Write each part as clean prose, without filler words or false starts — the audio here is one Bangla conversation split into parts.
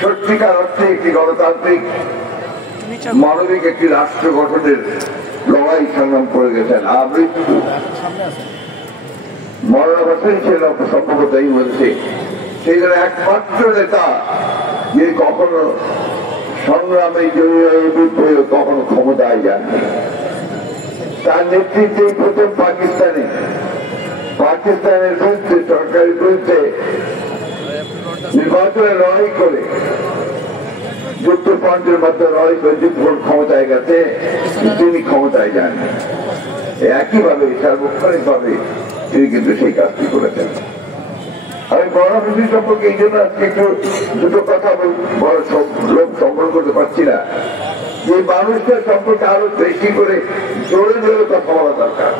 সত্যিকার অর্থে একটি গণতান্ত্রিক মানবিক একটি রাষ্ট্র গঠনের লড়াই সংগ্রাম করে গেছেন। আমৃত্যু মরণাবস্থায় ছিল সম্ভবত এই বলছে সেই জন্য একমাত্র নেতা যে কখনো সংগ্রামে জড়িয়ে কখনো ক্ষমতায় যাননি। তার নেতৃত্বে প্রথম পাকিস্তানের বিরুদ্ধে সরকারের বিরুদ্ধে নির্বাচনে লড়াই করে যুক্তফ্রন্টের মধ্যে লড়াই করে যুক্তফ্রন্ট ক্ষমতায় গেছে, তিনি ক্ষমতায় যাননি। একইভাবে সার্বক্ষণিক ভাবে তিনি কিন্তু সেই কাজটি করেছেন। আমি বড় সম্পর্কে এই জন্য আজকে একটু দুটো কথা বড় লোক সম্পর্ক করতে পারছি না, যে মানুষদের সম্পর্কে আরো বেশি করে জোরে জোরে কথা বলা দরকার।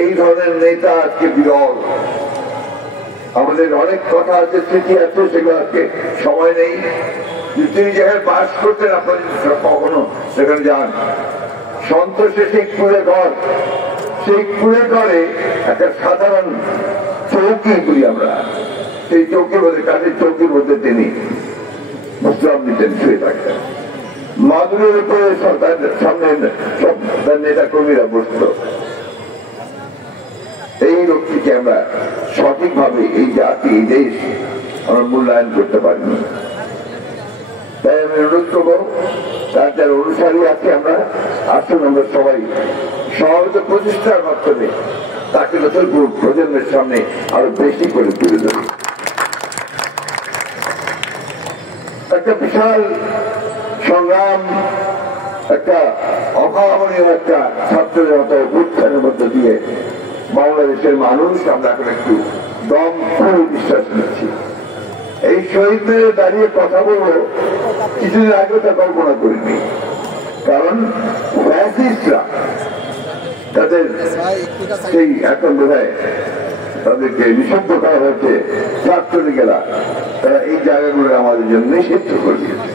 এই ধরনের নেতা আজকে বিরল। আমাদের অনেক কথা আছে, স্মৃতি আছে, সেগুলো আজকে সময় নেই। তিনি যেখানে বাস করতেন আপনারা কখনো সেখানে যান, সন্তোষে সেই কুড়ে ঘর, সেই কুড়ে ঘরে একটা সাধারণ চৌকি করি আমরা, সেই চৌকির মধ্যে কাঠের চৌকির মধ্যে তিনি বিশ্রাম নিতেন, শুয়ে থাকতেন। মাদুরের উপরে সামনে সব তার নেতা কর্মীরা বসত। এই লোকটিকে আমরা সঠিকভাবে এই জাতি, এই দেশ আমরা মূল্যায়ন করতে পারিনি। তাই আমি অনুরোধ করবো, তার যারা অনুসারী আছে আমরা আসুন আমরা সবাই সহজ প্রতিষ্ঠার মাধ্যমে তাকে নতুন প্রজন্মের সামনে আরো বেশি করে তুলে ধরি। একটা বিশাল সংগ্রাম, একটা অভাবনীয় একটা ছাত্রের মতো উত্থানের মধ্যে দিয়ে বাংলাদেশের মানুষ আমরা এখন একটু দম করে বিশ্বাস নিচ্ছি। এই শহীদদের দাঁড়িয়ে কথা বলবো কিছুদিন আগে তা কল্পনা করিনি, কারণ ফ্যাসিস্টরা তাদের সেই এখন বোধহয় তাদেরকে নিষিদ্ধ করা হয়েছে, ছাত্রলীগেরা তারা এই জায়গাগুলো আমাদের জন্য নিষিদ্ধ করে দিয়েছে।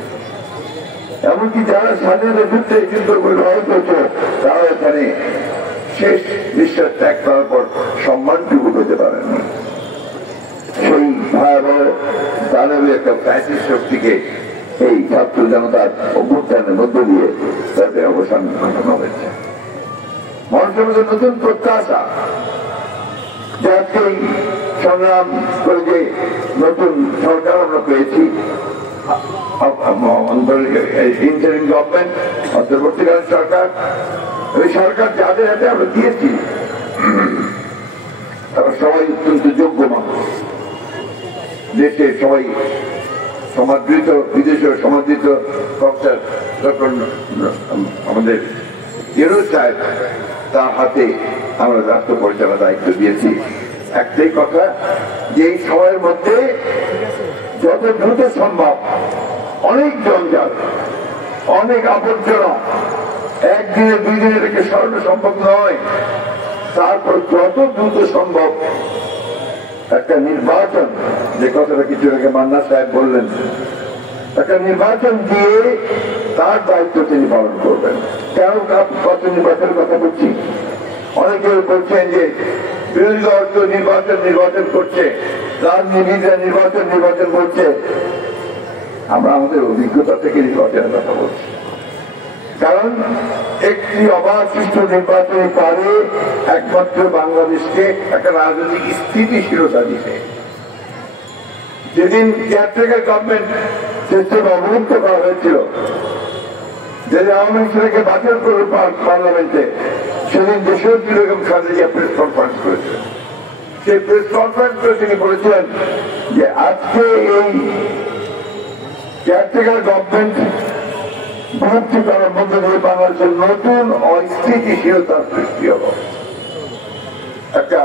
এমনকি যারা স্বাধীনতা যুদ্ধে যুদ্ধ করে লড়াই করছে তারা এখানে শেষ নিঃশ্বাস ত্যাগ করার পর সম্মানটুকু পেতে পারেননি। সেই ভয়াবহ দানবী একটা ফ্যাসিস্ট শক্তিকে এই ছাত্র জনতার অভ্যুত্থানের মধ্য দিয়ে তাদের অবসান ঘটানো হয়েছে। মানুষের মধ্যে নতুন প্রত্যাশা, যে আজকে এই সংগ্রাম করে যে নতুন সরকার আমরা পেয়েছি, ইন্টারিম গভর্নমেন্ট, অন্তর্বর্তীকালীন সরকার, ওই সরকার যাদের হাতে আমরা দিয়েছি তারা সবাই অত্যন্ত যোগ্য মানুষ। দেশে সবাই সমাদৃত, বিদেশে সমাদৃত প্রফেসর ডক্টর আমাদের ইউনূস সাহেব, তার হাতে আমরা রাষ্ট্র পরিচালনার দায়িত্ব দিয়েছি। একটাই কথা, যে এই সময়ের মধ্যে যত দ্রুত সম্ভব, অনেক জঞ্জাল, অনেক আবর্জনা, একদিনে দুই দিনে থেকে সরানো সম্ভব নয়। তারপর যত দ্রুত সম্ভব একটা নির্বাচন, যে কথাটা কিছু আগে মান্না সাহেব বললেন, একটা নির্বাচন দিয়ে তার দায়িত্ব তিনি পালন করবেন। কেন কত নির্বাচনের কথা বলছি? অনেকে বলছেন যে বিরোধী দল তো নির্বাচন করছে, রাজনীতিবিদরা নির্বাচন করছে। আমরা আমাদের অভিজ্ঞতা থেকে নির্বাচনের কথা বলছি, কারণ একটি অবাধ সুষ্ঠু নির্বাচনের পরে একমাত্র বাংলাদেশকে একটা রাজনৈতিক স্থিতিশীলতা দিতে। যেদিন কেয়ারটেকার গভর্নমেন্ট সিস্টেম অবলুপ্ত করা হয়েছিল, যেদিন আওয়ামী লীগ সেটাকে বাতিল করল পার্লামেন্টে, সেদিন দেশের বেগম খালেদা প্রেস কনফারেন্স করেছিলেন। সেই প্রেস কনফারেন্স করে তিনি বলেছিলেন যে আজকে এই কেয়ারটেকার গভর্নমেন্ট বিলুপ্তি করার মধ্যে দিয়ে বাংলাদেশের নতুন অস্থিতিশীলতার সৃষ্টি হল। একটা